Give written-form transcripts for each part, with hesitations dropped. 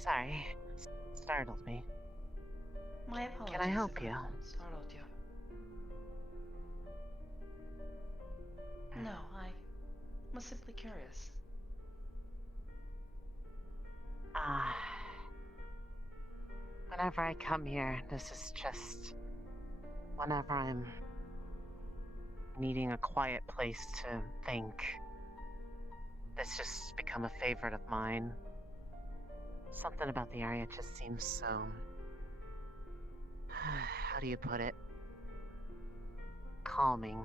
Sorry. Startled me. My apologies. Can I help you? Startled you. No, I was simply curious. Whenever I come here, this is just... Whenever I'm needing a quiet place to think, this just become a favorite of mine. Something about the area just seems so... How do you put it? Calming.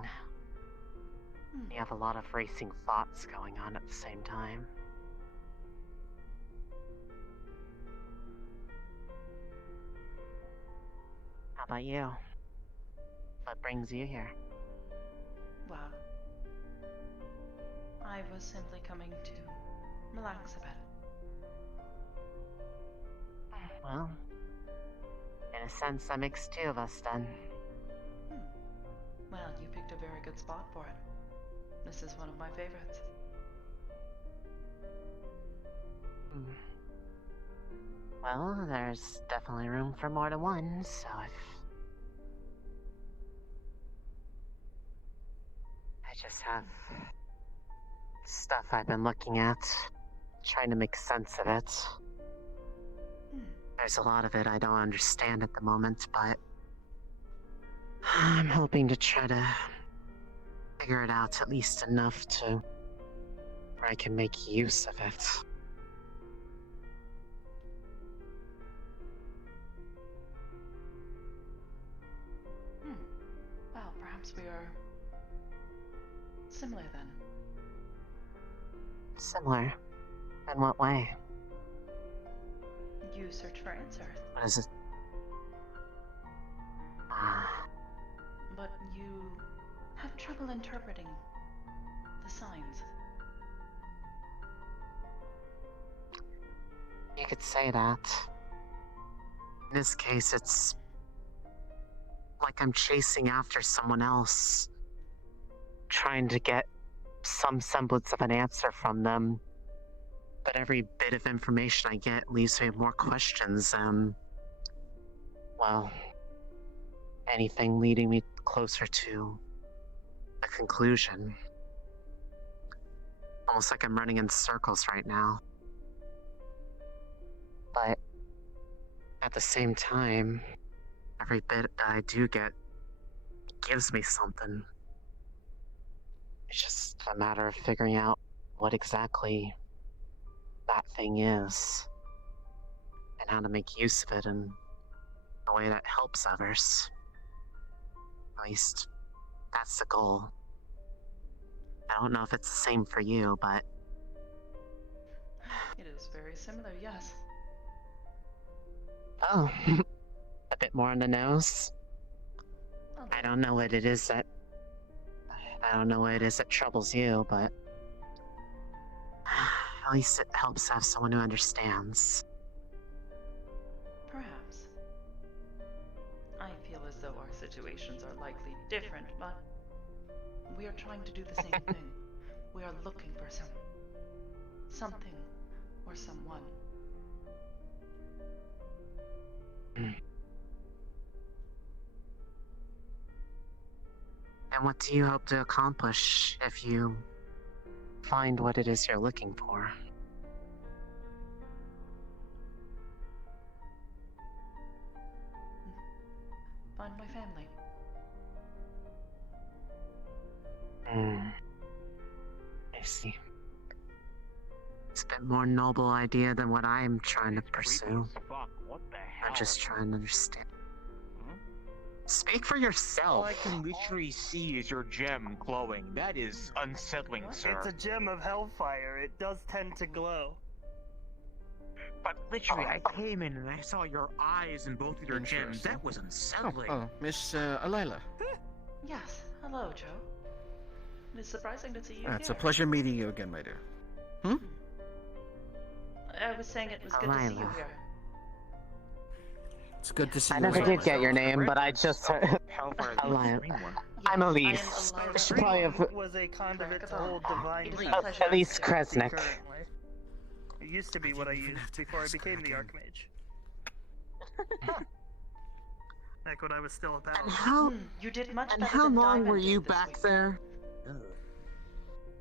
You have a lot of racing thoughts going on at the same time. How about you? What brings you here? Well, I was simply coming to relax a bit. Well, in a sense, that makes two of us then. Well, you picked a very good spot for it. This is one of my favorites. Well, there's definitely room for more than one, so if... I just have stuff I've been looking at, trying to make sense of it. There's a lot of it I don't understand at the moment, but I'm hoping to try to figure it out at least enough to where I can make use of it. Well, perhaps we are similar then. Similar? In what way? You search for answers. What is it? But you have trouble interpreting the signs. You could say that. In this case, it's like I'm chasing after someone else, trying to get some semblance of an answer from them. But every bit of information I get leaves me with more questions, well, anything leading me closer to a conclusion. Almost like I'm running in circles right now. But at the same time, every bit that I do get gives me something. It's just a matter of figuring out what exactly that thing is, and how to make use of it in a way that helps others. At least, that's the goal. I don't know if it's the same for you, but... It is very similar, yes. Oh, a bit more on the nose? I don't know what it is that... I don't know what it is that troubles you, but... At least it helps have someone who understands. Perhaps. I feel as though our situations are likely different, but we are trying to do the same thing. We are looking for something or someone. And what do you hope to accomplish if you find what it is you're looking for? Find my family. I see. It's a bit more noble idea than what I'm trying to pursue. What the hell? I'm just trying to understand. Speak for yourself. All I can literally see is your gem glowing. That is unsettling, sir. It's a gem of hellfire. It does tend to glow. But literally, I came in and I saw your eyes in both of your gems. That was unsettling. Oh, Miss Alyla. Yes. Hello, Joe. It is surprising to see you It's a here. pleasure meeting you again, my dear. I was saying it was good to see you Alyla. here. It's good to see I you. never as did well. get your name, but I just heard... Hellfire is the Alyla. green one. I'm Yes, Elise. I am Alyla. Should probably have... Was a conduit to hold divine It is a power. pleasure. Elise Kresnik. Currently. It used to be what I used before I became the Archmage. Back when I was still a And paladin. how You did much and better how than long were Diamond you did this back week. there?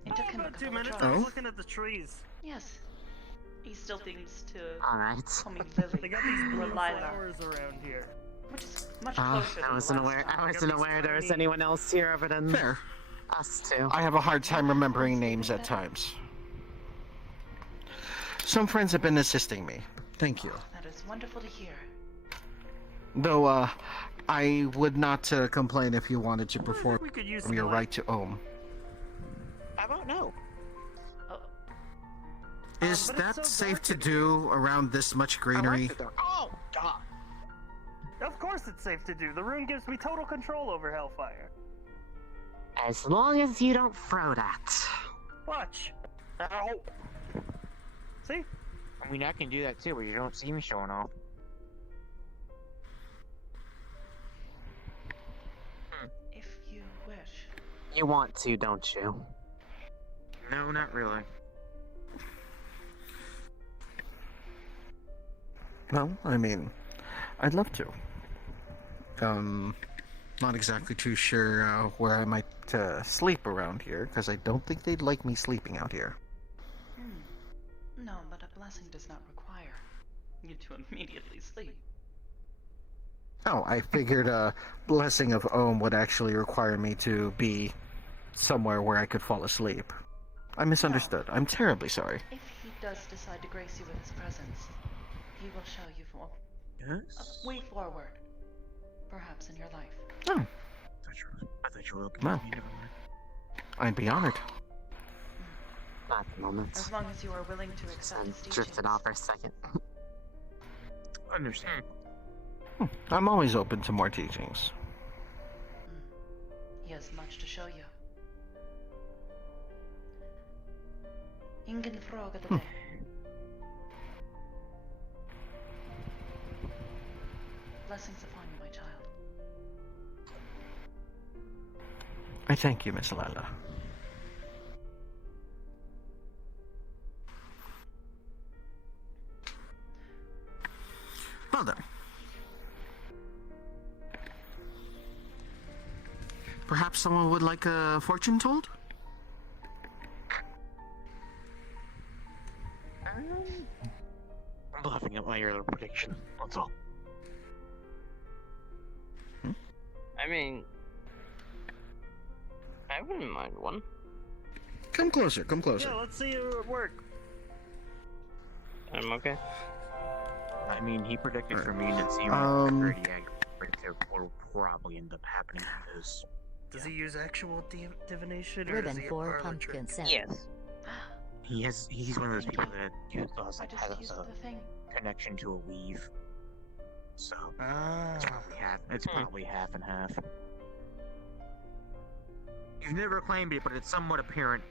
It took him a About 2 couple of minutes. tries. I was Oh? looking at the trees. Yes. He still seems to Alright. call me They Lily. got these blue or Alyla, flowers around here. which is much Oh, closer than I the wasn't last aware. time. I wasn't aware there was anyone else here other than Fair. us two. I have a hard time remembering names at times. Some friends have been assisting me. Thank you. That is wonderful to hear. Though, I would not complain if you wanted to I think perform we could use your some, right to own. How about no? Oh, Is but it's that so safe dark to in do around this much greenery? Oh God! Of course it's safe to do. The rune gives me total control over Hellfire. As long as you don't throw that. Watch. Ow! See? I mean, I can do that too, but you don't see me showing off. if you wish. You want to, don't you? No, not really. Well, I mean, I'd love to. Not exactly too sure where I might sleep around here, because I don't think they'd like me sleeping out here. No, but a blessing does not require you to immediately sleep. Oh, I figured a blessing of Ohm would actually require me to be somewhere where I could fall asleep. I misunderstood. I'm terribly sorry. If he does decide to grace you with his presence, he will show you for Yes. a way forward, perhaps in your life. Oh, I thought you were looking Well. at me. Never mind. I'd be honored. Not at the moment. As long as you are willing to accept And his teachings. drifted off for a second. Understand. I'm always open to more teachings. He has much to show you. Ingen fråga till dig. Blessings upon you, my child. I thank you, Miss Alyla. Well then. Perhaps someone would like a fortune told? I'm laughing at my earlier prediction. That's all. I mean, I wouldn't mind one. Come closer, come closer. Yeah, let's see it at work. I'm okay. I mean, he predicted for me that seemed pretty accurate. Will probably end up happening because Does he use actual divination or Ribbon is he a for parlor pumpkin trick? set. Yes. he's one of those people that I just has used a the thing. connection to a weave. So Ah. it's probably half. It's probably half and half. You've never claimed it, but it's somewhat apparent.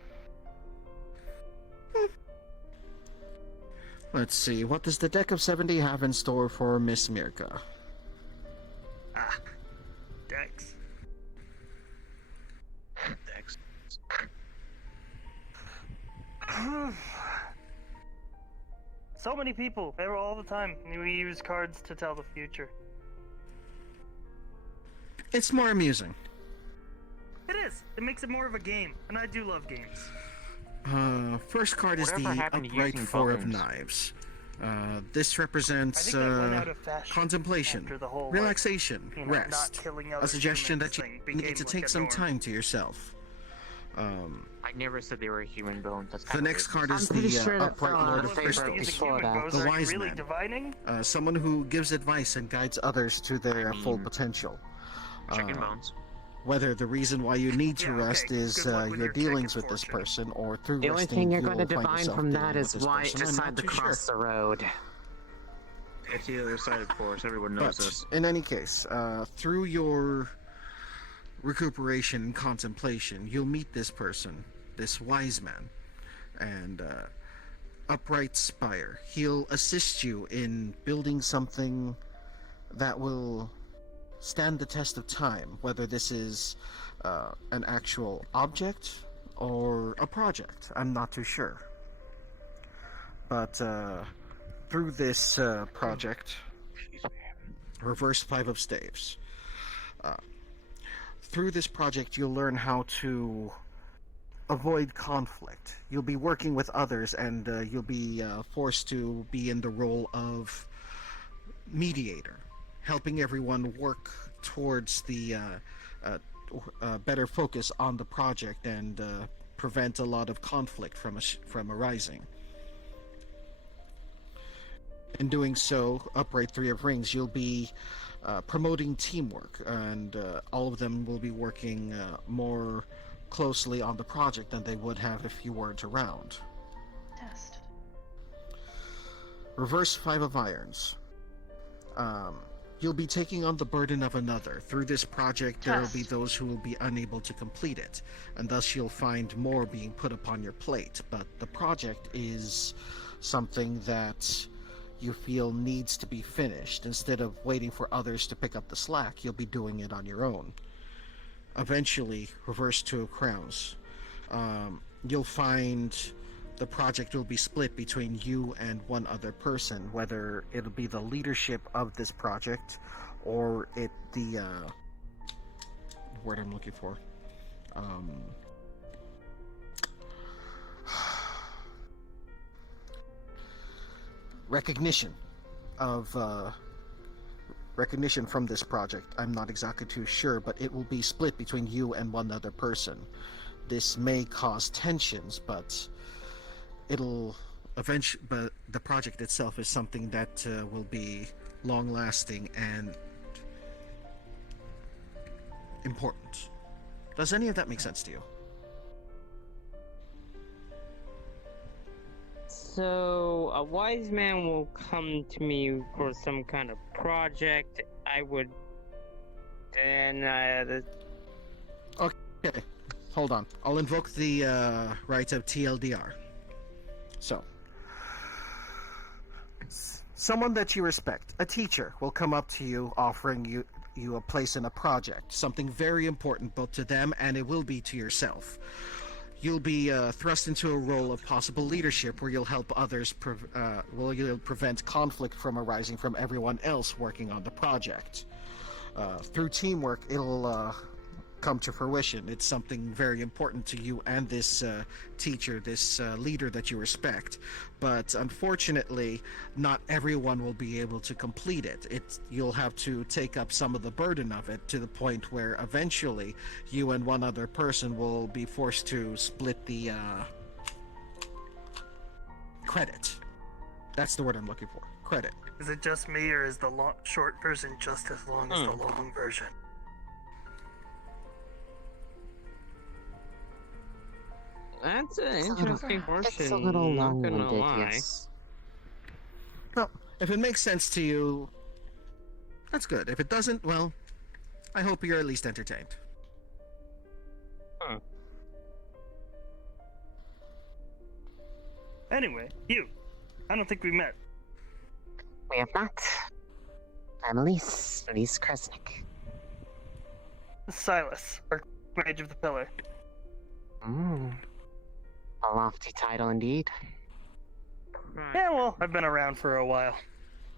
Let's see, what does the deck of 70 have in store for Miss Mirka? Ah. Dex. Dex. So many people, they were all the time. We use cards to tell the future. It's more amusing. It is. It makes it more of a game, and I do love games. First card is Whatever the happened to upright using four of bones? knives. This I represents think that went out of fashion contemplation, after the whole relaxation, like, not rest, killing a other suggestion humans that you thing need became to like take a some norm. time to yourself. I never said they were human bones. That's The kinda next racist. card I'm is pretty the sure that upright fell out lord of of favor crystals. Using before human that. bows, The are you wise really man. divining? Someone who gives advice and guides others to their I full mean, potential. Chicken Uh, bones. Whether the reason why you need to Yeah, okay. rest is Good luck with your your dealings chicken with this fortune. person, or through The only resting thing you're you going will to find divine yourself from dealing that with is this why it person. I'm decided not to too sure. cross the road. It's the other side, of course. Everyone knows But this. in any case, through your recuperation and contemplation, you'll meet this person, this wise man, and upright spire. He'll assist you in building something that will stand the test of time, whether this is an actual object or a project. I'm not too sure. but through this project, reverse 5 of staves. Through this project, you'll learn how to avoid conflict. You'll be working with others, and you'll be forced to be in the role of mediator, helping everyone work towards the better focus on the project and prevent a lot of conflict from arising. In doing so, upright 3 of rings, you'll be promoting teamwork, and all of them will be working more closely on the project than they would have if you weren't around. Test. Reverse 5 of irons. You'll be taking on the burden of another. Through this project, there will be those who will be unable to complete it, and thus you'll find more being put upon your plate. But the project is something that you feel needs to be finished. Instead of waiting for others to pick up the slack, you'll be doing it on your own. Eventually, reverse 2 of crowns. You'll find the project will be split between you and one other person, whether it'll be the leadership of this project or the word I'm looking for. Recognition from this project. I'm not exactly too sure, but it will be split between you and one other person. This may cause tensions, but but the project itself is something that will be long-lasting and important. Does any of that make sense to you? So, a wise man will come to me for some kind of project. I would then, Okay, hold on. I'll invoke the right of TLDR. So, someone that you respect, a teacher, will come up to you offering you a place in a project, something very important both to them and it will be to yourself. You'll be thrust into a role of possible leadership where you'll help others, you'll prevent conflict from arising from everyone else working on the project. Through teamwork, it'll come to fruition. It's something very important to you and this teacher, this leader that you respect. But unfortunately, not everyone will be able to complete it. You'll have to take up some of the burden of it to the point where eventually you and one other person will be forced to split the credit. That's the word I'm looking for. Credit. Is it just me, or is the short version just as long as the long version? that's an interesting portion. It's a little not gonna long-winded, lie. yes. Well, if it makes sense to you, that's good. If it doesn't, well, I hope you're at least entertained. Huh. Anyway, you. I don't think we met. We have not. I'm Elise Kresnik. Silas, or Mage of the Pillar. A lofty title indeed. Yeah, well, I've been around for a while.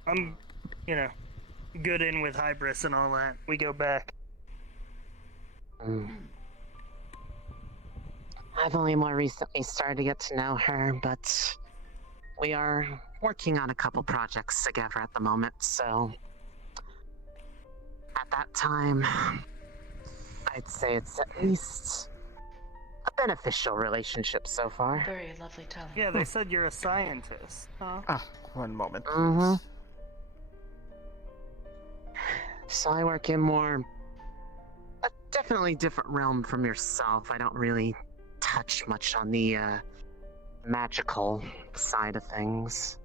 I'm, good in with Hybris and all that. We go back. I've only more recently started to get to know her, but we are working on a couple projects together at the moment, so at that time, I'd say it's at least a beneficial relationship so far. Very lovely telling. Yeah, they said you're a scientist, huh? One moment. So I work in a definitely different realm from yourself. I don't really touch much on the magical side of things.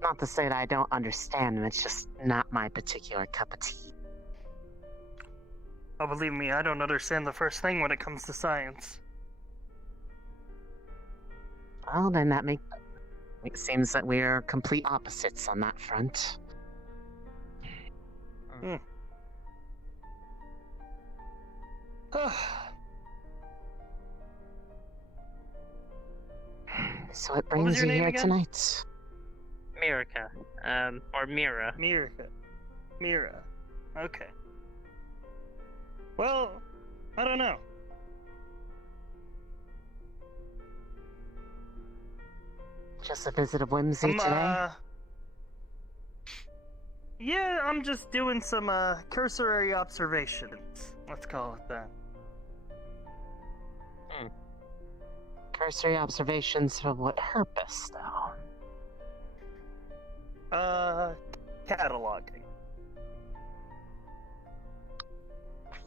Not to say that I don't understand them, it's just not my particular cup of tea. Oh, believe me, I don't understand the first thing when it comes to science. Well, then it seems that we're complete opposites on that front. So what What was brings your you name here again? tonight? Mirica. Or Mira. Mira. Okay. Well, I don't know. Just a visit of whimsy today? Yeah, I'm just doing some, cursory observations. Let's call it that. Cursory observations for what purpose, though? Cataloging.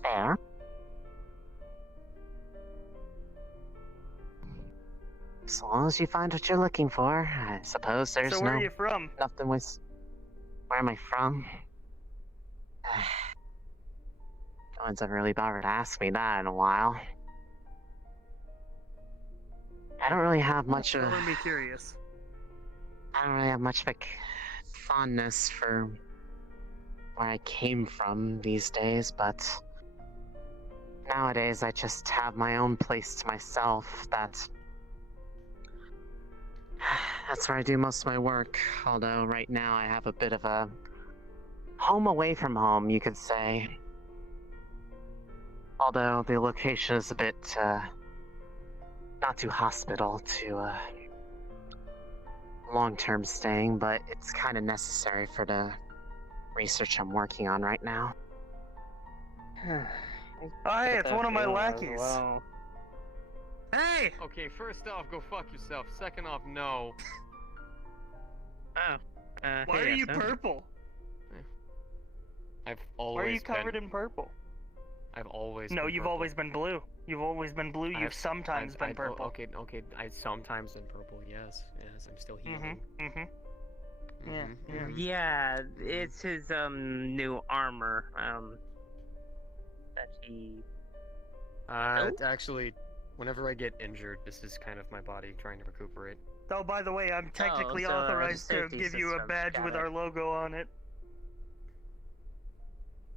Fair. As long as you find what you're looking for, I suppose there's So where are you from? nothing with. Where am I from? No one's ever really bothered to ask me that in a while. I don't really have much of. Color me curious. I don't really have much of a fondness for where I came from these days, but nowadays I just have my own place to myself. That's where I do most of my work. Although right now I have a bit of a home away from home, you could say. Although the location is a bit not too hospital to long-term staying, but it's kind of necessary for the research I'm working on right now. Oh, hey, it's one of my lackeys. Well, Hey! Okay, first off, go fuck yourself. Second off, no. oh. Why hey, are you Asa. purple? I've Why always are you covered been, in purple? I've always No, been you've purple. always been blue. You've always been blue. You've sometimes been purple. Okay, I sometimes been purple. Yes, I'm still healing. Yeah. Yeah, it's his new armor. That he. Actually, whenever I get injured, this is kind of my body trying to recuperate. Oh, by the way, I'm technically so, authorized to safety give you a system. badge Got with it. our logo on it.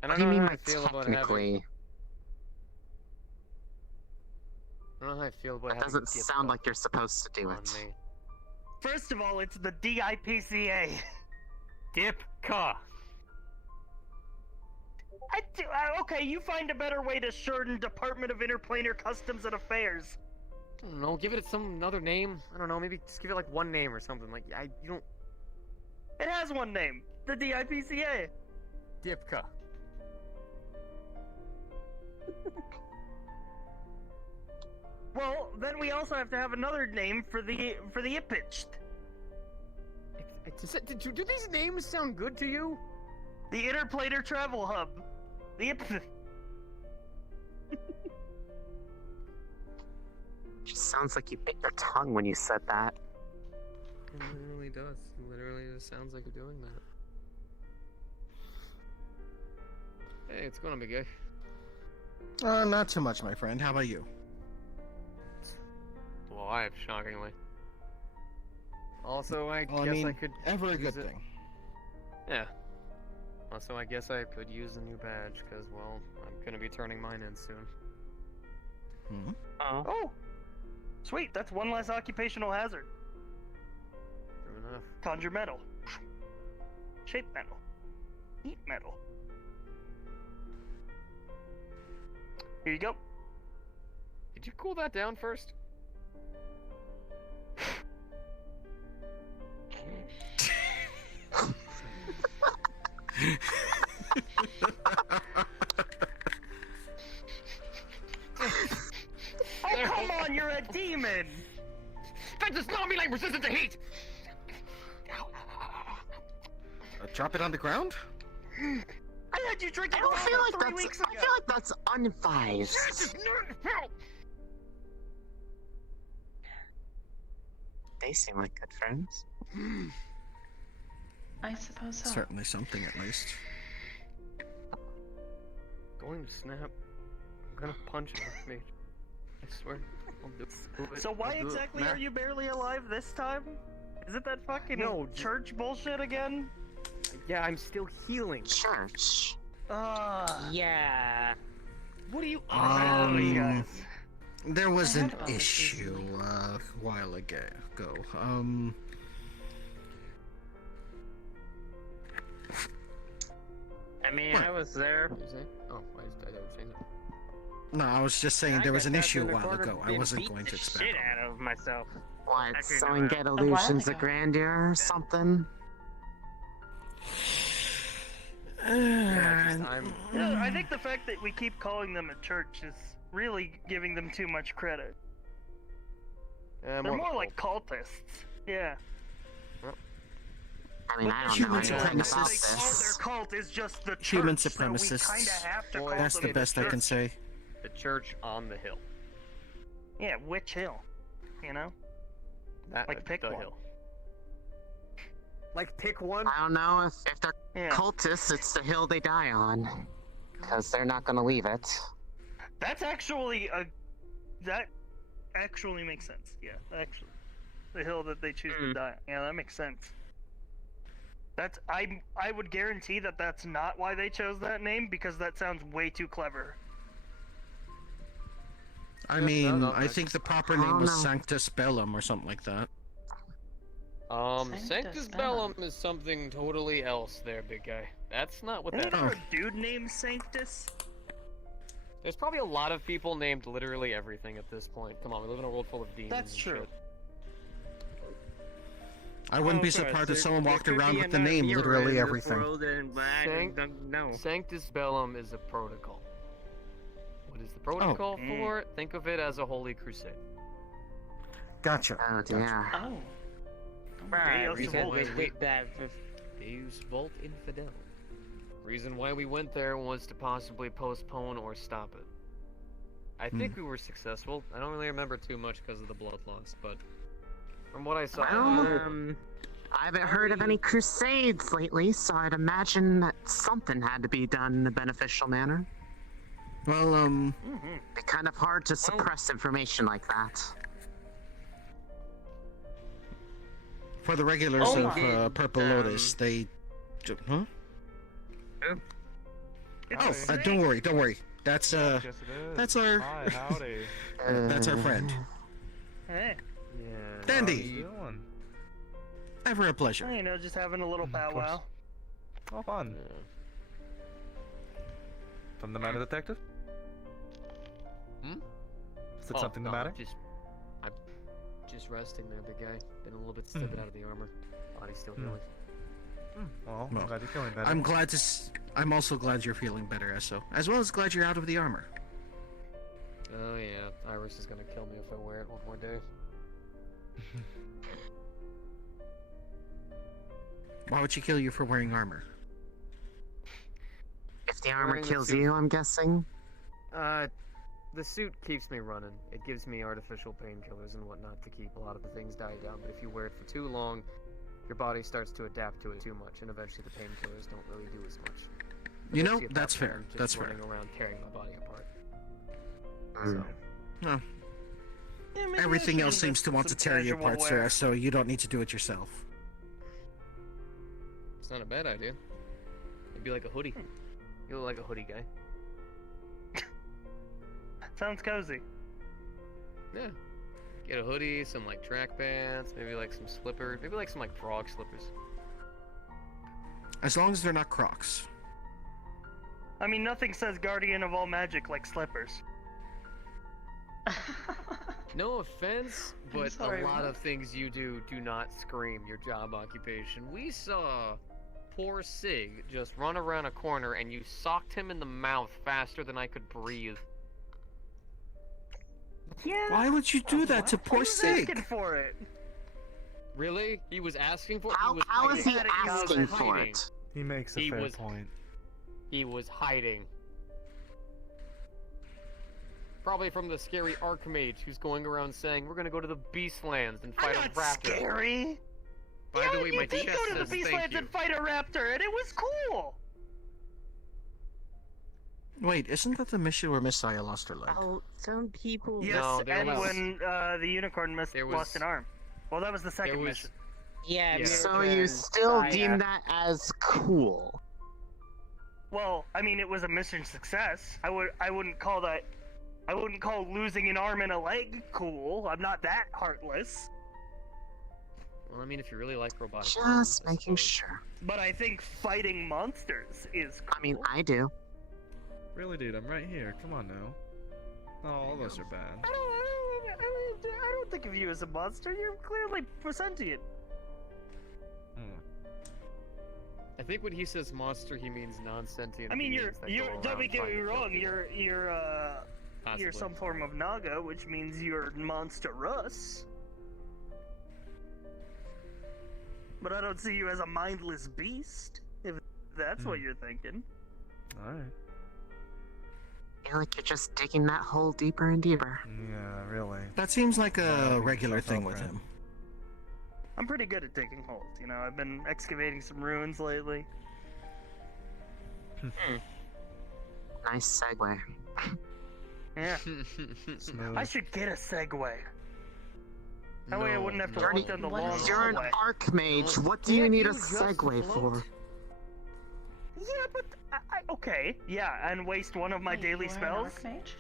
I What don't do you know mean how by I feel about having. technically? I don't know how I feel about That having doesn't gift sound stuff like you're supposed to do on it. me. First of all, it's the DIPCA. Dipka. Okay, you find a better way to shorten Department of Interplanar Customs and Affairs. I don't know. Give it some another name. I don't know. Maybe just give it like one name or something. Like you don't. It has one name, the DIPCA. Dipka. Well, then we also have to have another name for the Ipitched. Do these names sound good to you? The Interplanar Travel Hub. The Ip... Just sounds like you bit your tongue when you said that. It literally does. It literally just sounds like you're doing that. Hey, it's going to be good. Not too much, my friend. How about you? Alive, shockingly. Also, I Well, guess I mean, I could ever a use good it. thing. Yeah. Also, I guess I could use a new badge, because, well, I'm gonna be turning mine in soon. Hmm? Oh! Sweet, that's one less occupational hazard. True enough. Conjure metal. Shape metal. Heat metal. Here you go. Did you cool that down first? Oh, come on, you're a demon! That does not mean I'm resistant to heat! Drop it on the ground? I had you drinking I don't feel like 3 that's. weeks ago! I feel like that's unadvised. This is not help! They seem like good friends. I suppose so. Certainly something, at least. Going to snap. I'm gonna punch him, mate. I swear. I'll do it. So why I'll do it. exactly Nah. are you barely alive this time? Is it that fucking No, church bullshit again? Yeah, I'm still healing. Church. Ah. Yeah. What are you Really, Um, guys. There was I an heard about this issue recently. a while ago. I mean, What? I was there. What did you say? Oh, I didn't say that. No, I was just saying I there was got an trapped issue in a the while corner ago. I and wasn't beat going the to expand shit on it. out of myself. What, Actually, so no, and get while illusions of ago. grandeur or something? Yeah, I'm. Yeah, I think the fact that we keep calling them a church is really giving them too much credit. They're More of a more like cult. cultists. Yeah. I mean, I don't Human know anything about supremacists. this. Their cult is just the church. Human So we supremacists. kind of have to Well, call That's them the best I can church. say. The church on the hill. Yeah, Witch Hill. You know? That, Like, pick the one. hill. Like, pick one. I don't know if they're Yeah. cultists, it's the hill they die on. Because they're not gonna leave it. That's actually a. That actually makes sense. Yeah, actually. The hill that they choose to die on. Yeah, that makes sense. That's. I would guarantee that that's not why they chose that name, because that sounds way too clever. I Yeah, mean, no, I think the proper I name don't was know. Sanctus Bellum or something like that. Sanctus Sanctus Bellum is something totally else there, big guy. That's not what Isn't that there is. a dude named Sanctus? There's probably a lot of people named literally everything at this point. Come on, we live in a world full of demons. That's and true. shit. I wouldn't be Of course, surprised if there- someone there walked could around be with the another name hero literally in this everything. world, and I Sanct- don't know. Sanctus Bellum is a protocol. What is the protocol Mm. for? Think of it as a holy crusade. Gotcha. Oh, yeah. Oh. Right, Deus because Vult. we did that. Deus Vult Infidel. Reason why we went there was to possibly postpone or stop it. I think we were successful. I don't really remember too much because of the blood loss, but from what I saw, Well, I haven't heard of any crusades lately, so I'd imagine that something had to be done in a beneficial manner. Well, Mm-hmm. Be kind of hard to suppress information like that. for the regulars Oh of my. Purple Lotus, they. Huh? It's Oh, don't worry. That's Yes, it is. that's our Hi, howdy. that's our friend. Hey, yeah. Dandy. How you doing? Ever a pleasure. well, you know, just having a little Of course. powwow. Oh, fun. From the matter, detective? Hmm? Is it something the matter? I'm just resting there, big guy. Been a little bit stupid out of the armor. Body's still healing. Well, I'm Well, glad you're feeling better. I'm glad to. I'm also glad you're feeling better, Esso. As well as glad you're out of the armor. Oh yeah, Iris is gonna kill me if I wear it one more day. Why would she kill you for wearing armor? If the armor Wearing the kills suit. you, I'm guessing. The suit keeps me running. It gives me artificial painkillers and whatnot to keep a lot of the things die down, but if you wear it for too long, your body starts to adapt to it too much, and eventually the painkillers don't really do as much. You know, Eventually at that that's point, fair. I'm just That's fair. running around tearing my body apart. Mm. So, Yeah, maybe I Everything should else seems invest to in want to some tear you casual apart, wear. sir, so you don't need to do it yourself. it's not a bad idea. Maybe like a hoodie. You look like a hoodie guy. Sounds cozy. Yeah. Get a hoodie, some like track pants, maybe like some slippers, maybe like some like frog slippers. As long as they're not Crocs. I mean, nothing says guardian of all magic like slippers. No offense, I'm but sorry, a lot what? of things you do not scream your job occupation. We saw poor Sig just run around a corner and you socked him in the mouth faster than I could breathe. Yeah. Why would you do that to I poor was Sig? asking for it. Really? He was asking for it? How, He was how is he hiding. asking for hiding. it? He makes a He fair was- point. He was hiding. Probably from the scary Archmage who's going around saying, we're gonna go to the Beastlands and fight I'm a not raptor. scary. By yeah, the way, you my did chest go to says the thank Beastlands you. and fight a raptor, and it was cool. Wait, isn't that the mission where Miss Saya lost her leg? Oh, some people. Yes, No, there and was- when the unicorn there lost was- an arm. Well, that was the second was- mission. Yeah. Yeah. So you still deem that as cool? Well, I mean, it was a mission success. I wouldn't call that I wouldn't call losing an arm and a leg cool. I'm not that heartless. Well, I mean, if you really like robotic Just arms, I making suppose. sure. But I think fighting monsters is cool. I mean, I do. Really, dude, I'm right here. Come on now. Not all of us are bad. I don't think of you as a monster. You're clearly sentient. I think when he says monster, he means non-sentient. I mean, beings that you're. go Don't around get trying me to kill wrong. people. You're Possibly. some form of Naga, which means you're monstrous. But I don't see you as a mindless beast. If that's what you're thinking. Alright. I feel like you're just digging that hole deeper and deeper. Yeah, really. That seems like I a think regular yourself thing up, with right? him. I'm pretty good at digging holes. You know, I've been excavating some ruins lately. Nice segue. Yeah. Smooth. I should get a Segway. That way I wouldn't have to Dirty- walk down the What long is You're an hallway. archmage. Well, What do you can't need you a just segue float? for? Yeah, but okay. Yeah, and waste one of my Wait, daily you're spells. An archmage?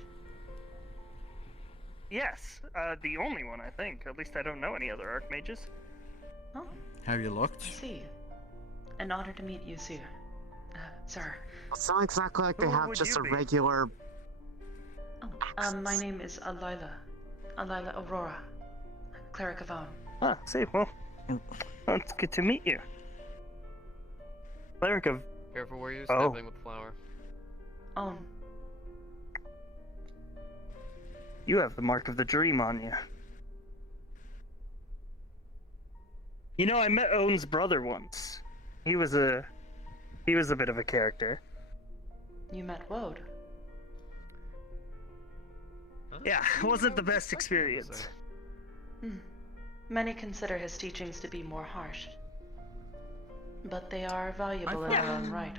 Yes, the only one I think. At least I don't know any other archmages. Oh, Have you I looked? see. An honor to meet you, sir. Sir. It's not exactly like they Who have would just you a be? regular. Oh, my name is Alyla. Alyla Aurora. Cleric of Own. Ah, see, well, it's good to meet you. Cleric of Careful where you're Oh. stepping with flour. Own. You have the mark of the dream on you. You know, I met Owen's brother once. He was a bit of a character. You met Woad. Huh? Yeah, it wasn't the What best the fuck did you experience. say? Many consider his teachings to be more harsh. But they are valuable in find- their own right.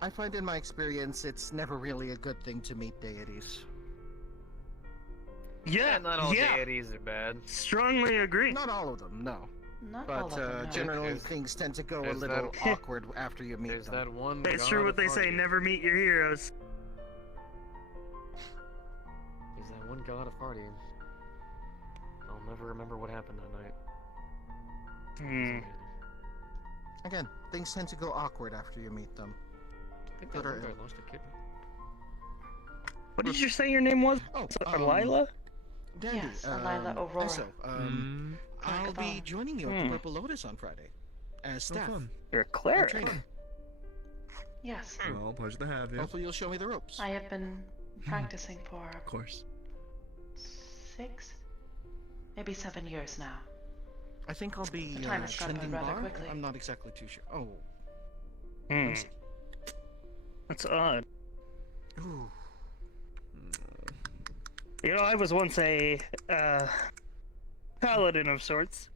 I find in my experience it's never really a good thing to meet deities. Yeah, Not all yeah, deities are bad. strongly agree. Not all of them, no. Not all But of them, no. generally There's- things tend to go a there's little that- awkward after you meet There's them. that one. It's god true what of they say, party. never meet your heroes. There's that one god of party. I'll never remember what happened that night. It was Hmm. amazing. Again, things tend to go awkward after you meet them. I think Good that or one guy ill. lost a kidney. What did you say your name was? Oh, Alyla? Dandy, Yes, Alyla Aurora. Also, I'll be Hackathon. joining you at Hmm. the Purple Lotus on Friday as So staff. fun. You're a and cleric. training. Yes, Well, pleasure to have you. Hopefully you'll show me the ropes. I have been practicing for Of course. 6, maybe 7 years now. I think I'll be The time has gone by tending rather bar. quickly. I'm not exactly too sure. Oh, Hmm. let me see. That's odd. Ooh. You know, I was once a paladin of sorts.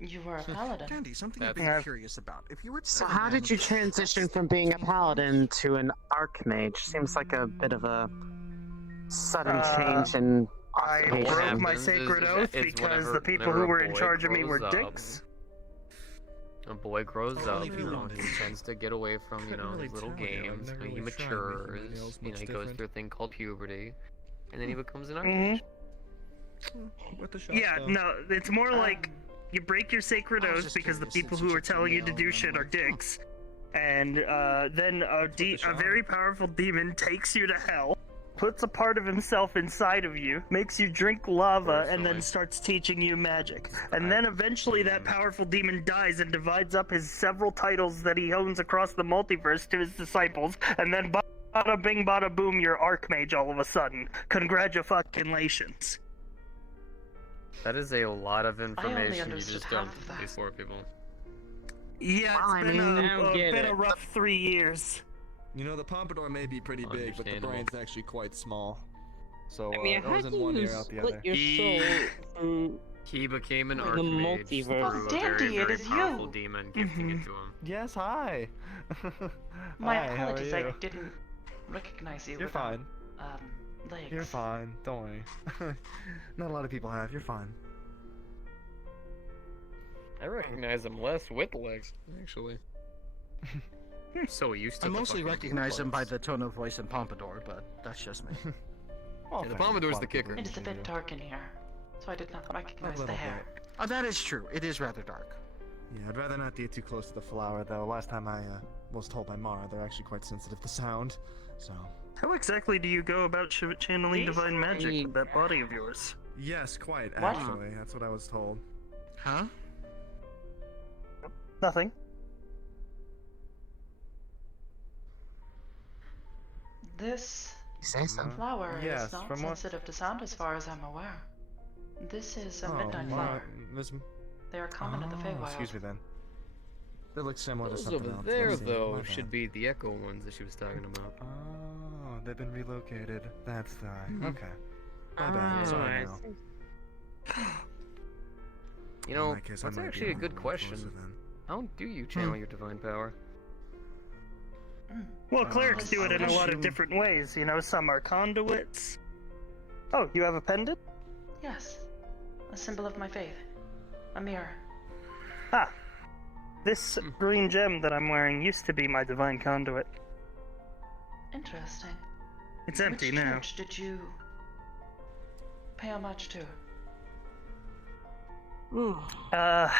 You were a paladin. Dandy, something I've That's- been curious about. If you were to So say how did you man- transition from being a paladin to an archmage? Seems like a bit of a sudden change in I What broke occupation. my happens sacred is oath it's because whenever- the people whenever who a were in boy charge of me were grows up, dicks. A boy grows Oh, up, only you if you know, wanted he to. tends to get away from, you Couldn't know, really his little tell you, I've games, never and he really tried making my matures, nails you know, much he goes different. through a thing called puberty, and then he becomes an Mhm. archmage. Worth a shot, Yeah, though. no, it's more like you break your sacred I was oath just because the curious people since you who are took the telling you to nail do and shit I'm are like, dicks. And then a shot. very powerful demon takes you to hell, puts a part of himself inside of you, makes you drink lava, and then Personally. starts teaching you magic. And then eventually that powerful demon dies and divides up his several titles that he owns across the multiverse to his disciples, and then bada bing bada boom, you're Archmage all of a sudden. Congratulations. That is a lot of information you understood just half dumped of that. before people. Yeah, Well, I it's been mean- I don't get been it. a rough 3 years. You know, the pompadour may be pretty big, but the Understandable. brain's actually quite small. So, I mean, it how goes do in one you ear, out the split other. your soul through He became an The archmage multiverse. through Oh, a Dandy, very, it very is powerful you. demon gifting Mhm. it to him. Yes, hi. My Hi, how are apologies, you? I didn't recognize you You're without, fine. legs. You're fine. Don't worry. Not a lot of people have. You're fine. I recognize him less with legs, actually. So used to I the mostly fucking recognize him by parts. the tone of voice and pompadour, but that's just me. Well, Yeah, the fair enough, Pomodor's a lot the of people kicker. It is a usually bit do. dark in here, so I did not recognize the little hair. Oh, that is true. It is rather dark. Yeah, I'd rather not get too close to the flower, though. Last time I was told by Mara, they're actually quite sensitive to sound. So. How exactly do you go about channeling These divine magic three- with that body of yours? Yes, quite, What? actually. That's what I was told. Huh? Nothing. This You say so? flower Yes, is not from what- sensitive to sound as far as I'm aware. This is a Oh, midnight wow, flower. this... They are common in the Feywild. Excuse me then. They look similar to Those something over else. there, Let's see, though, my should bad. be the Echo ones that she was talking about. Oh, they've been relocated. That's why. Mhm. Okay. My bad. Oh, Sorry I now. see. You know, In that case, I that's might be actually a little good more question. closer then. How do you channel your divine power? Well, clerics do it in a lot of assume- different ways. You know, some are conduits. Oh, you have a pendant? Yes, a symbol of my faith. A mirror. Ah. This green gem that I'm wearing used to be my divine conduit. Interesting. It's empty Which now. church did you pay homage to? Uh.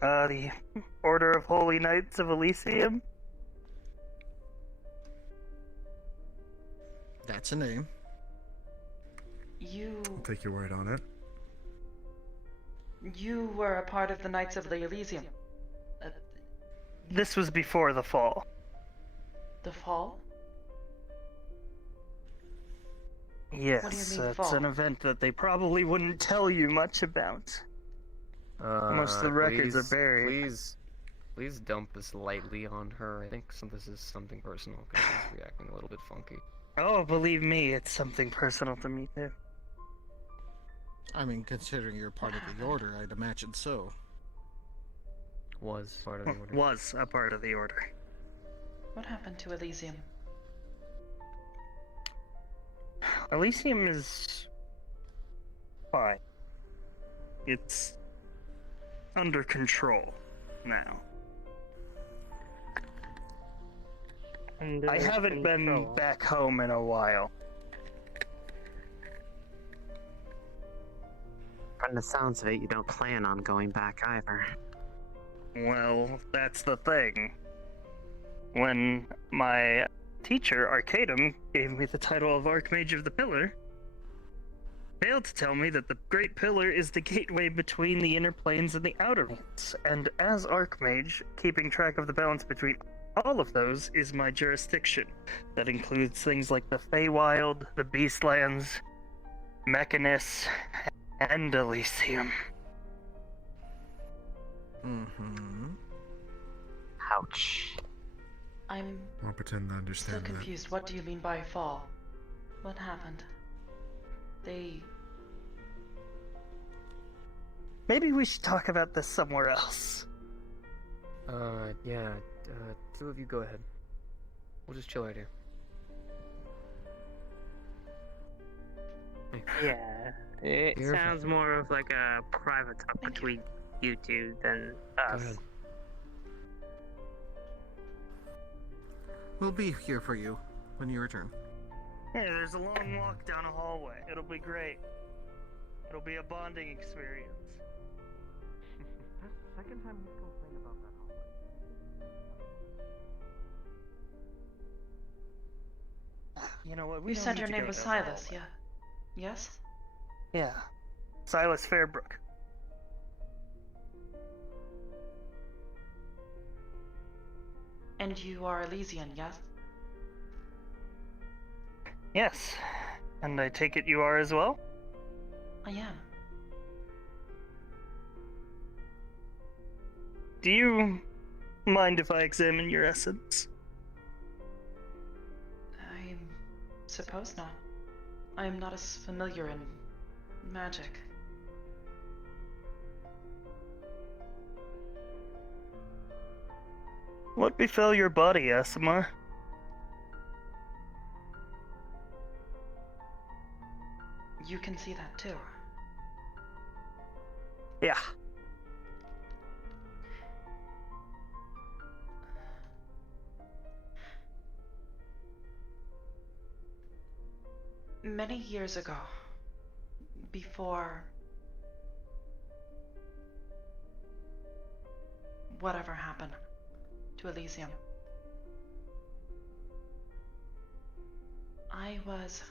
The Order of Holy Knights of Elysium? That's a name. I'll take your word on it. You were a part of the Knights of the Elysium. This was before the fall. The fall? Yes, What do you mean it's fall? an event that they probably wouldn't tell you much about. Most of the records are buried. Please dump this lightly on her. I think this is something personal because she's reacting a little bit funky. Oh, believe me, it's something personal to me too. I mean, considering you're part of the order, I'd imagine so. Was part of the order. Was a part of the order. What happened to Elysium? Elysium is fine. It's under control now. Under I haven't been control. back home in a while. From the sounds of it, you don't plan on going back either. Well, that's the thing. When my teacher, Arcadum, gave me the title of Archmage of the Pillar, failed to tell me that the Great Pillar is the gateway between the inner planes and the outer ones. And as Archmage, keeping track of the balance between all of those is my jurisdiction. That includes things like the Feywild, the Beastlands, Mechanus, and Elysium. Mm-hmm. Ouch. I'm I'll pretend to still understand that. confused. What do you mean by fall? What happened? They... Maybe we should talk about this somewhere else. Yeah, two of you go ahead. We'll just chill out here. Yeah, it You're sounds more of like a private talk Thank you. between you two than Go us. ahead. We'll be here for you when you return. Yeah, there's a long walk down a hallway. It'll be great. It'll be a bonding experience. Second time he's complained about that hallway. You know what? We You don't said need your to name go was down the Silas, hallway. yeah? Yes? Yeah. Silas Fairbrook. And you are Elysian, yes? Yes. And I take it you are as well? I am. Do you mind if I examine your essence? I suppose not. I am not as familiar in magic. What befell your body, Asimar? You can see that too. Yeah. Many years ago, before whatever happened to Elysium, I was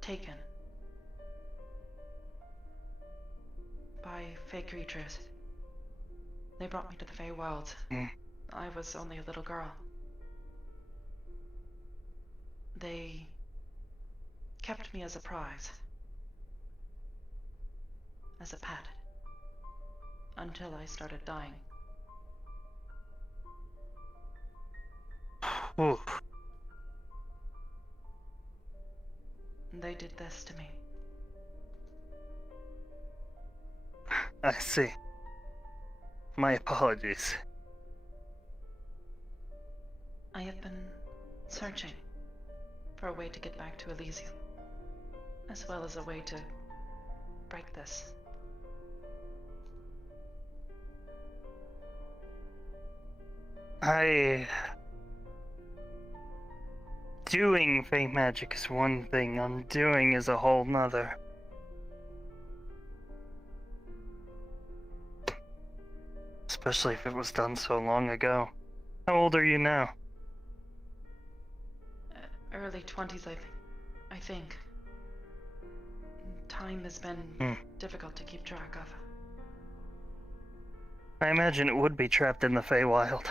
taken by fake creatures. They brought me to the Feywilds. I was only a little girl. They kept me as a prize, as a pet, until I started dying. Ooh. They did this to me. I see. My apologies. I have been searching for a way to get back to Elysium, as well as a way to break this. Doing fey magic is one thing, undoing is a whole nother. Especially if it was done so long ago. How old are you now? Early 20s, I think. Time has been difficult to keep track of. I imagine it would be trapped in the Feywild.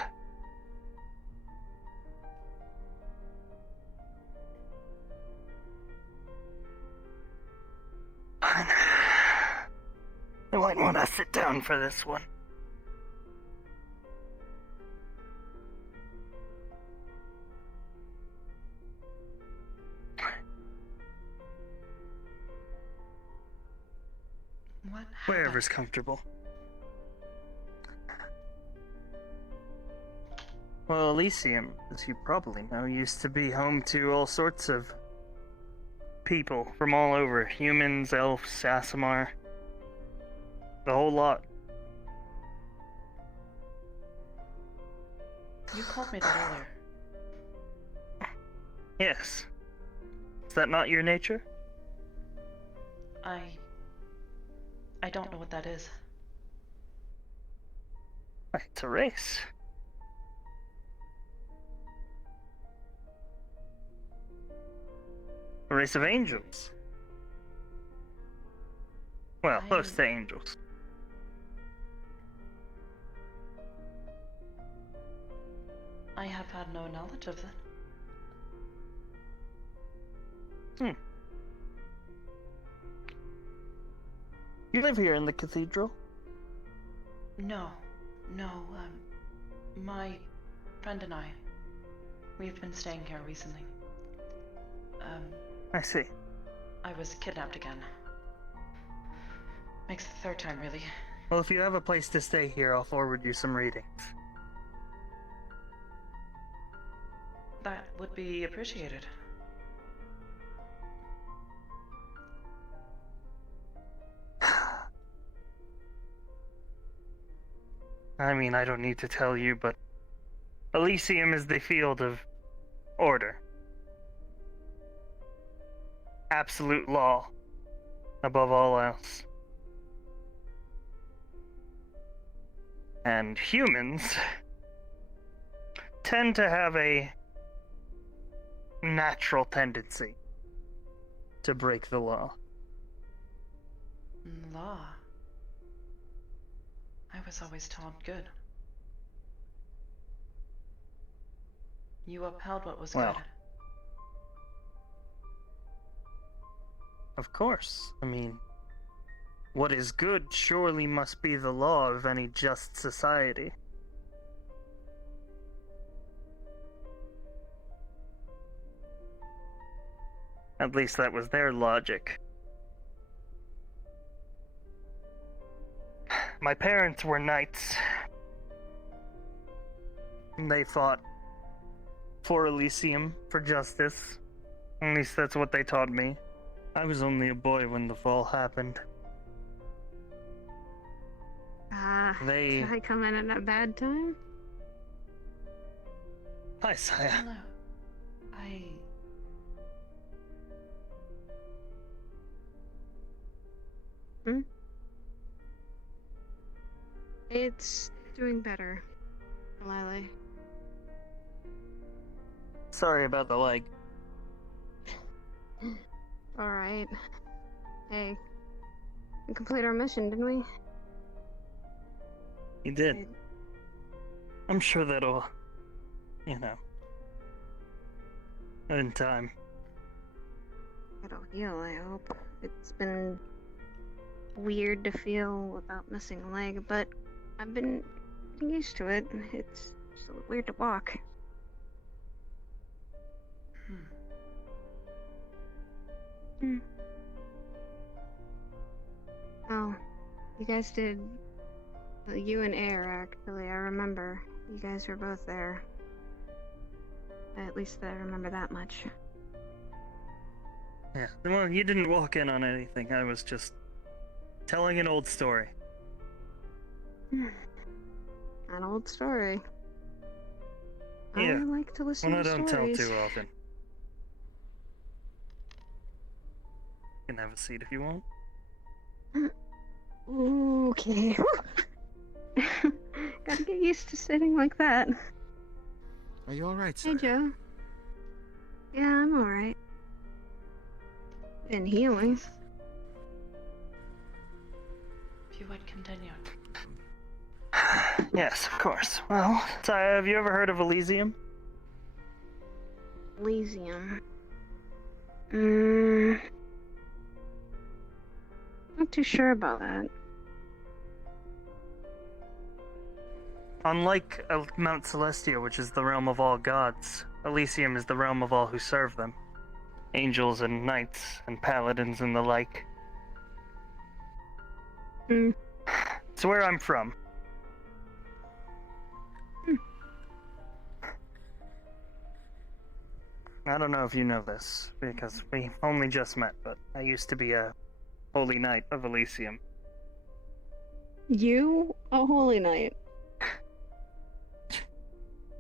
Fine. I might want to sit down for this one. What happened? Wherever's comfortable. Well, Elysium, as you probably know, used to be home to all sorts of people from all over. Humans, elves, Aasimar. The whole lot. You called me that earlier. Yes. Is that not your nature? I don't know what that is. It's a race. A race of angels. Well, close to angels. I have had no knowledge of that. You live here in the cathedral? No, my friend and we've been staying here recently. I see. I was kidnapped again. Makes the third time, really. Well, if you have a place to stay here, I'll forward you some readings. That would be appreciated. I mean, I don't need to tell you, but Elysium is the field of order. Absolute law, above all else. And humans tend to have a natural tendency to break the law. Law? I was always taught good. You upheld what was Well, good. Of course. I mean, what is good surely must be the law of any just society. At least that was their logic. My parents were knights. They fought for Elysium, for justice. At least that's what they taught me. I was only a boy when the fall happened. Did I come in at a bad time? Hi, Saya. Hello. It's doing better, Alyla. Sorry about the leg. Alright. Hey. We completed our mission, didn't we? You did. Good. I'm sure that'll, in time. It'll heal, I hope. It's been weird to feel without missing a leg, but I've been getting used to it. It's just a little weird to walk. Oh, you guys did. You and Air, actually. I remember. You guys were both there. At least I remember that much. Yeah. Well, you didn't walk in on anything. I was just telling an old story. An old story. Yeah. I like to listen One I to don't stories. tell too often. You can have a seat if you want. Okay. Gotta get used to sitting like that. Are you alright, sir? Hey, Joe. Yeah, I'm alright. Been healing. If you would continue. Yes, of course. Well, have you ever heard of Elysium? Elysium. Not too sure about that. Unlike Mount Celestia, which is the realm of all gods, Elysium is the realm of all who serve them. Angels and knights and paladins and the like. It's where I'm from. I don't know if you know this, because we only just met, but I used to be a holy knight of Elysium. You? A holy knight?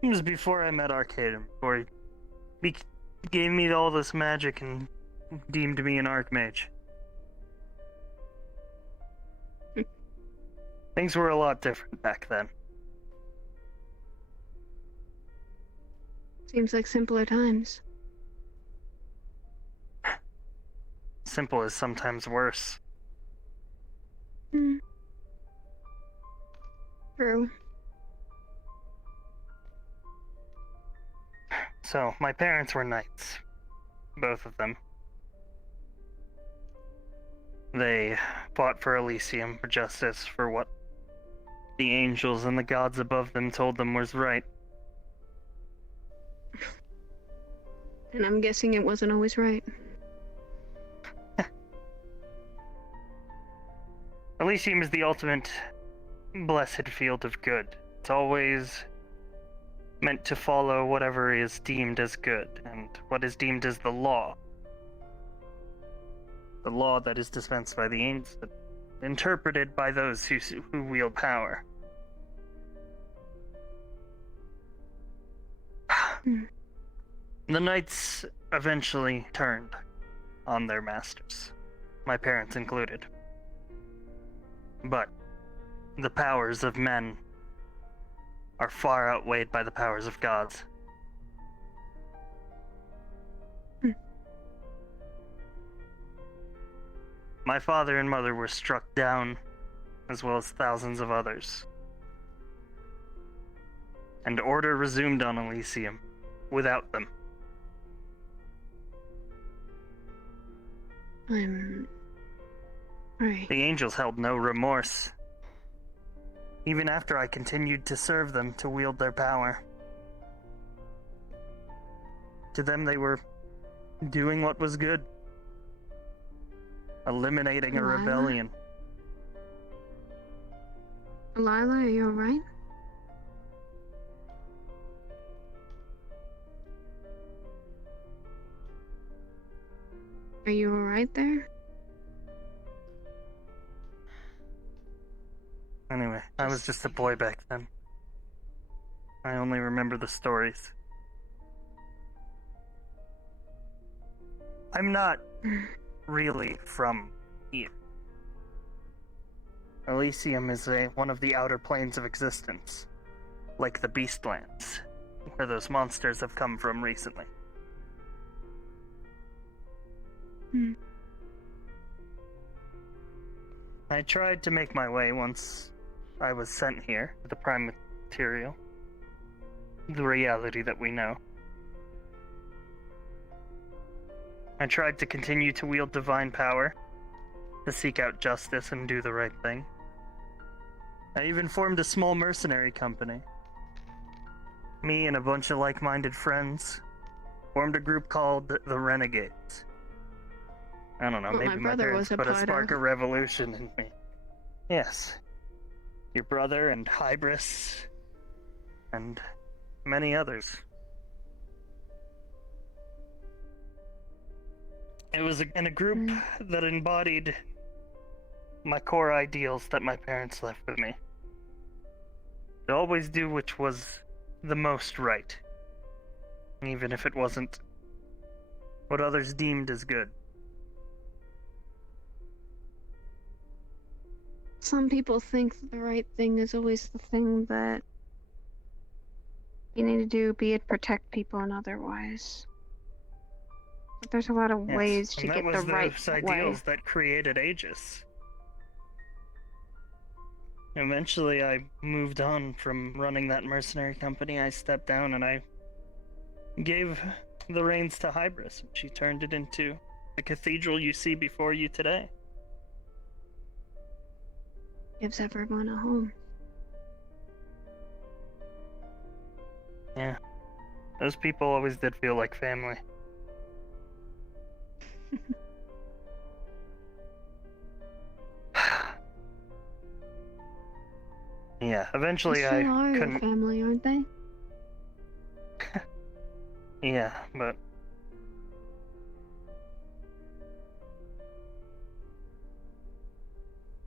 It was before I met Arcadum, before he gave me all this magic and deemed me an archmage. Things were a lot different back then. Seems like simpler times. Simple is sometimes worse. True. So, my parents were knights. Both of them. They fought for Elysium, for justice, for what the angels and the gods above them told them was right. And I'm guessing it wasn't always right. Elysium is the ultimate blessed field of good. It's always meant to follow whatever is deemed as good, and what is deemed as the law. The law that is dispensed by the angels, interpreted by those who wield power. The knights eventually turned on their masters, my parents included. But the powers of men are far outweighed by the powers of gods. My father and mother were struck down, as well as thousands of others. And order resumed on Elysium without them. Right. The angels held no remorse, even after I continued to serve them to wield their power. To them, they were doing what was good, eliminating a Alyla? rebellion. Alyla, are you alright? Are you alright there? Anyway, I was just a boy back then. I only remember the stories. I'm not really from here. Elysium is one of the outer planes of existence, like the Beastlands, where those monsters have come from recently. I tried to make my way once I was sent here to the prime material, the reality that we know. I tried to continue to wield divine power, to seek out justice and do the right thing. I even formed a small mercenary company. Me and a bunch of like-minded friends formed a group called the Renegades. I don't know, What my maybe my brother parents was a put a part spark of. of revolution in me. Yes. Your brother and Hybris, and many others. It was in a group that embodied my core ideals that my parents left with me. To always do which was the most right, even if it wasn't what others deemed as good. Some people think that the right thing is always the thing that you need to do, be it protect people and otherwise. But there's a lot of Yes, ways to and that get was the right those way. ideals that created Aegis. Eventually, I moved on from running that mercenary company. I stepped down and I gave the reins to Hybris. She turned it into the cathedral you see before you today. Gives everyone a home. Yeah. Those people always did feel like family. Yeah, eventually They I still are your couldn't. family, aren't they? Yeah, but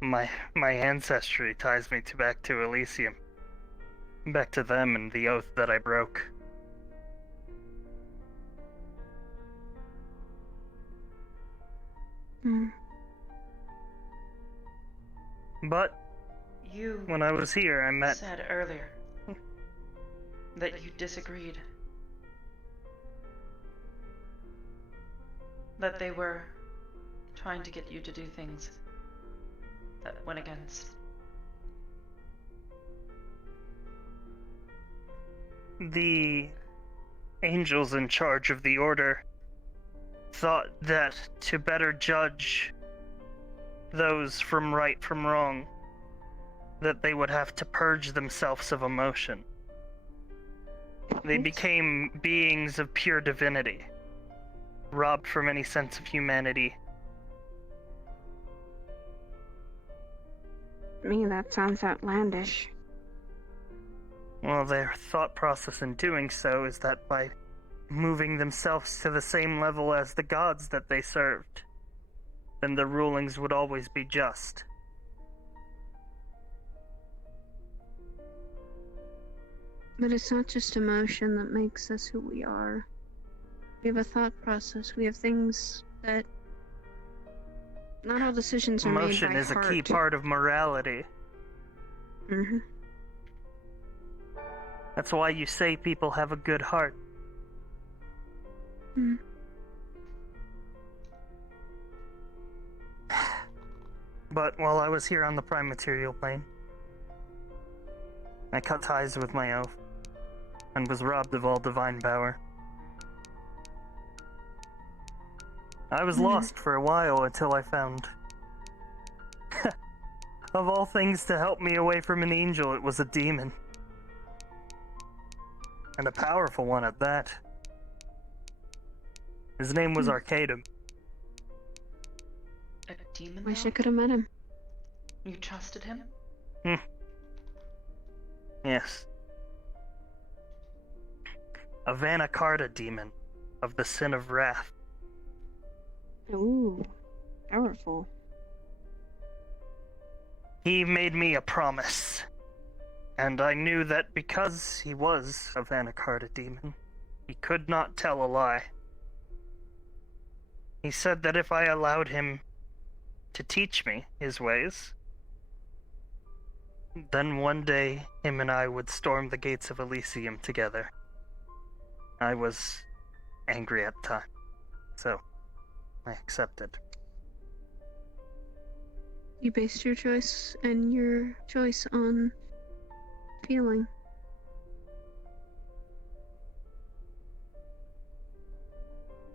my ancestry ties me back to Elysium. Back to them and the oath that I broke. But You when I was here, I met. said earlier that you disagreed. That they were trying to get you to do things that went against. The angels in charge of the Order thought that to better judge those from right from wrong, that they would have to purge themselves of emotion. They became beings of pure divinity, robbed from any sense of humanity. To me, that sounds outlandish. Well, their thought process in doing so is that by moving themselves to the same level as the gods that they served, then their rulings would always be just. But it's not just emotion that makes us who we are. We have a thought process. We have things that... Not all decisions are Emotion made by is heart. a key part of morality. Mm-hmm. That's why you say people have a good heart. Mm. But while I was here on the prime material plane, I cut ties with my oath, and was robbed of all divine power. I was lost for a while until I found... of all things to help me away from an angel, it was a demon. And a powerful one at that. His name was Arcadum. A demon? Wish I lord? could have met him. You trusted him? Yes. A Vanakarta demon of the sin of wrath. Ooh, powerful. He made me a promise. And I knew that because he was a Vanakarta demon, he could not tell a lie. He said that if I allowed him to teach me his ways, then one day, him and I would storm the gates of Elysium together. I was angry at the time, so I accepted. You based your choice on feeling.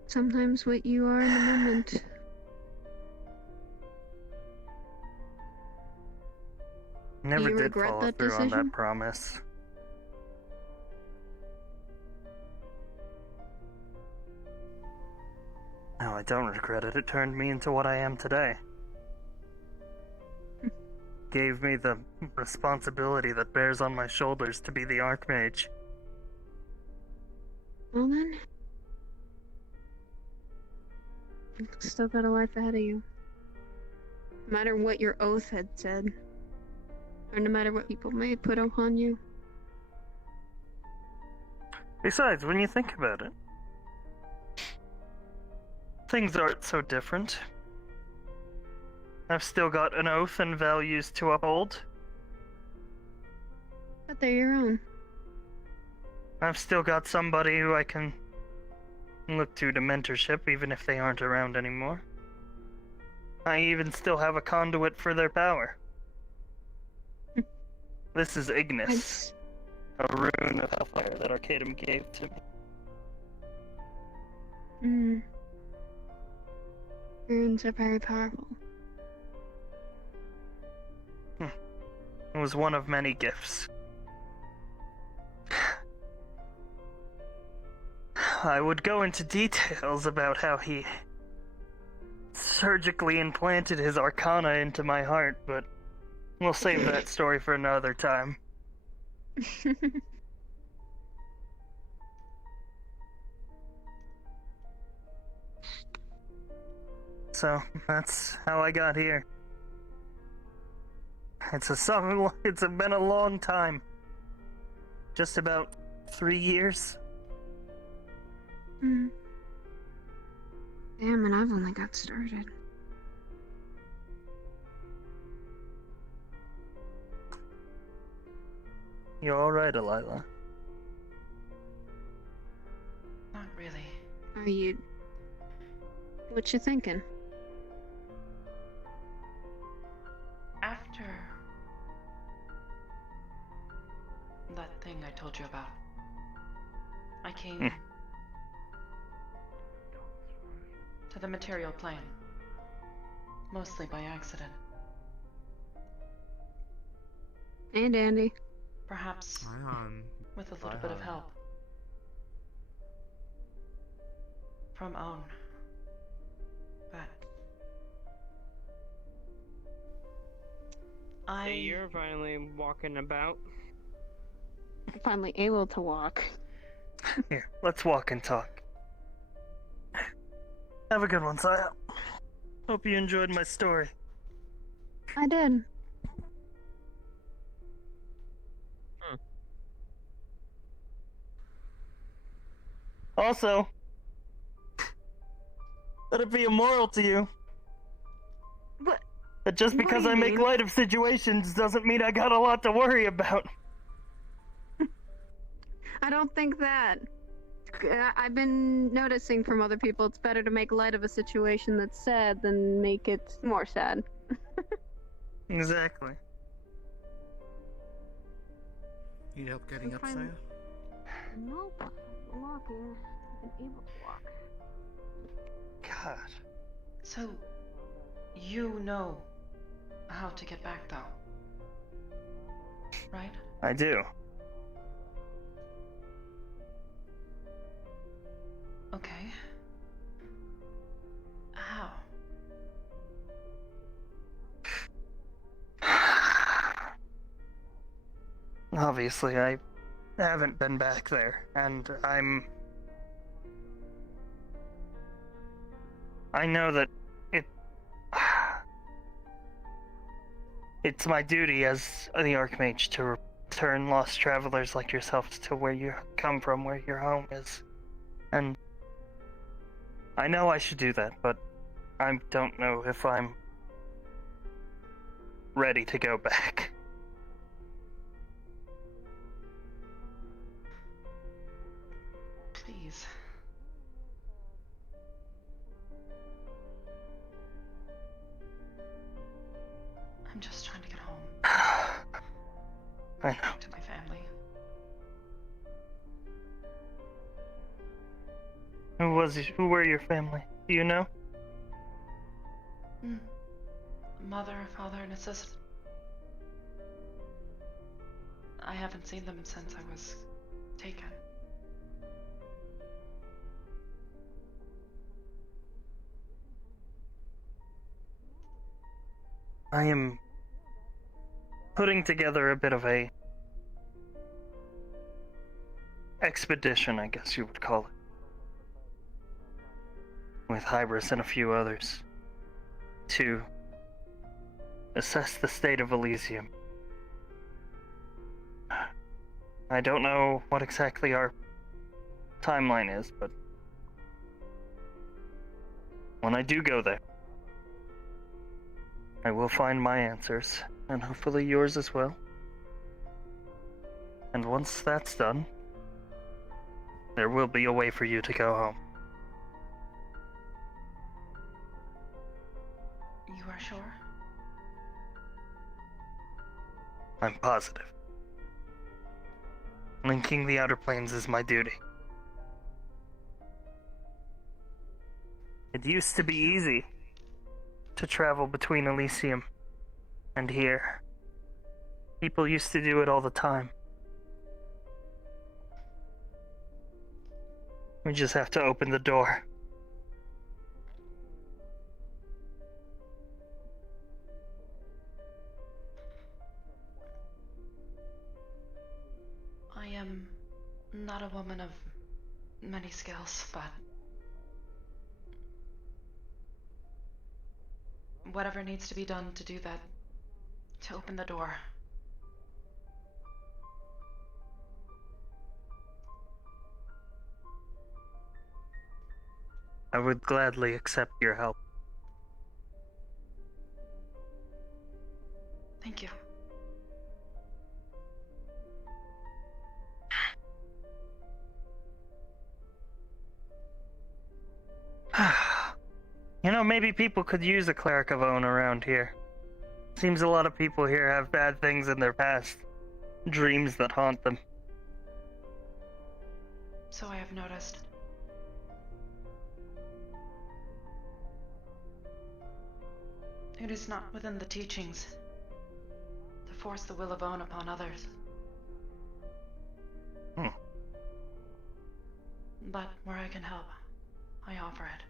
Sometimes what you are in the moment. Never you did regret follow that through on decision? that promise. No, I don't regret it. It turned me into what I am today. Gave me the responsibility that bears on my shoulders to be the Archmage. Well then, you've still got a life ahead of you. No matter what your oath had said, or no matter what people may put upon you. Besides, when you think about it, things aren't so different. I've still got an oath and values to uphold. But they're your own. I've still got somebody who I can look to mentorship, even if they aren't around anymore. I even still have a conduit for their power. This is Ignis, a rune of hellfire that Arcadum gave to me. Runes are very powerful. It was one of many gifts. I would go into details about how he surgically implanted his arcana into my heart, but we'll save that story for another time. So, that's how I got here. It's been a long time. Just about 3 years. Damn, and I've only got started. You alright, Alyla? Not really. Are you... What you thinking? After that thing I told you about, I came to the material plane, mostly by accident. And Andy. Perhaps with a little bit of help from Own. But Hey, you're finally walking about. I'm finally able to walk. Here, let's walk and talk. Have a good one, Saya. Hope you enjoyed my story. I did. Also, let it be immoral to you. What? That just What because do you I make mean? light of situations doesn't mean I got a lot to worry about. I don't think that. I've been noticing from other people it's better to make light of a situation that's sad than make it more sad. Exactly. Need help getting I'm up, fine. Saya? Nope. I'm walking. I've been able to walk. God. so you know how to get back though, right? I do. Okay. How? Obviously, I haven't been back there, and I know that it's my duty as the Archmage to return lost travelers like yourselves to where you come from, where your home is. And I know I should do that, but I don't know if I'm ready to go back. please. I'm just trying to get home. I know. Back to my family. Who were your family? Do you know? Mother, father, and a sister. I haven't seen them since I was taken. I am putting together a bit of a expedition, I guess you would call it, with Hybris and a few others, to assess the state of Elysium. I don't know what exactly our timeline is, but when I do go there, I will find my answers, and hopefully yours as well. And once that's done, there will be a way for you to go home. You are sure? I'm positive. Linking the outer planes is my duty. It used to be easy to travel between Elysium and here. People used to do it all the time. We just have to open the door. I am not a woman of many skills, but whatever needs to be done to do that, to open the door. I would gladly accept your help. Thank you. You know, maybe people could use a cleric of own around here. Seems a lot of people here have bad things in their past. Dreams that haunt them. So I have noticed. It is not within the teachings to force the will of own upon others. But where I can help, I offer it.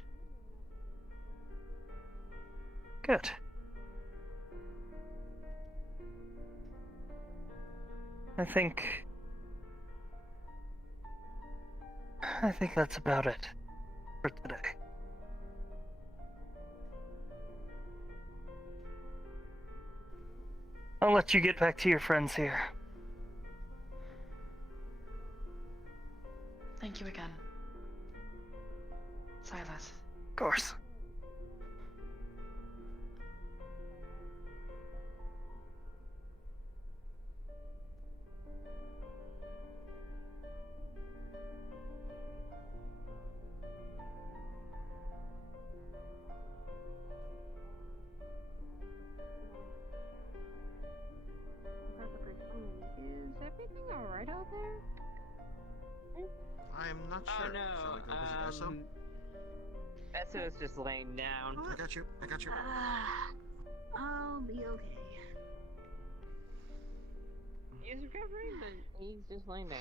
Good. I think that's about it for today. I'll let you get back to your friends here. Thank you again. Silas. Of course. Is everything alright out there? I'm not sure. Oh no, Shall we go visit Esso? Esso is just laying down. I got you. I got you. I'll be okay. He's recovering, but he's just laying down.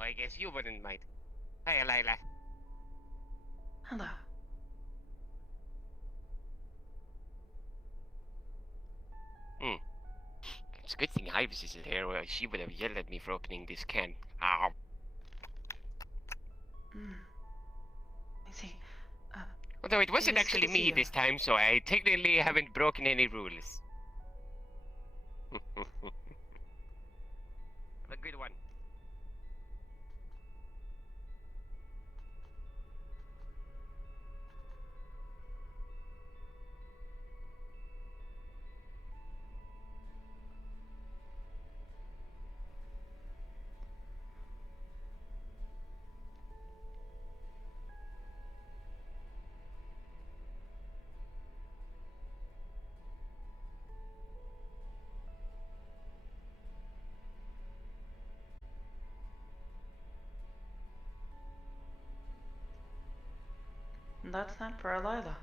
I guess you wouldn't mind. Hi, Alyla. Hello. It's a good thing Ives isn't here, or she would have yelled at me for opening this can. Ow. I see. Although it wasn't is good actually to see me you. this time, so I technically haven't broken any rules. A good one. That's that for Alyla.